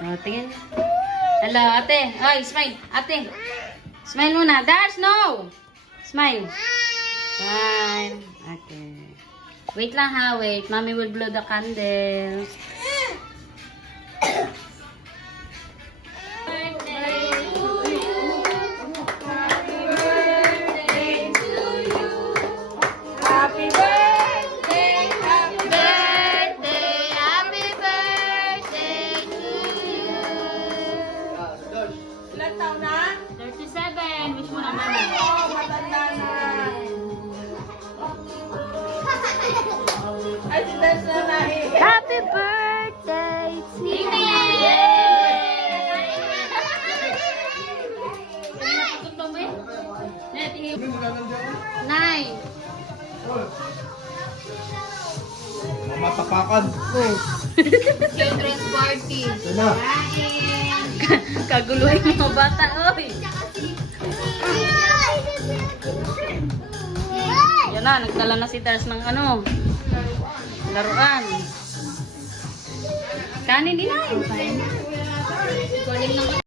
Oh, tingin. Hello, ate. Ay, smile. Ate. Smile muna. Dash, no! Smile. Smile. Okay. Wait lang ha, wait. Mommy will blow the candles. Happy birthday, happy birthday, happy birthday to you. Ilan taon na? 37. Wish mo naman. Oh, matanda na. Ay, si Des na nahihiya. Happy birthday to you. Nine. Matapakan. Children's party. Ito na. Kaguluhin mo bata, oy. Yan na, nagdala na si Tars ng ano, laruan. Kanin din na. Kunin ng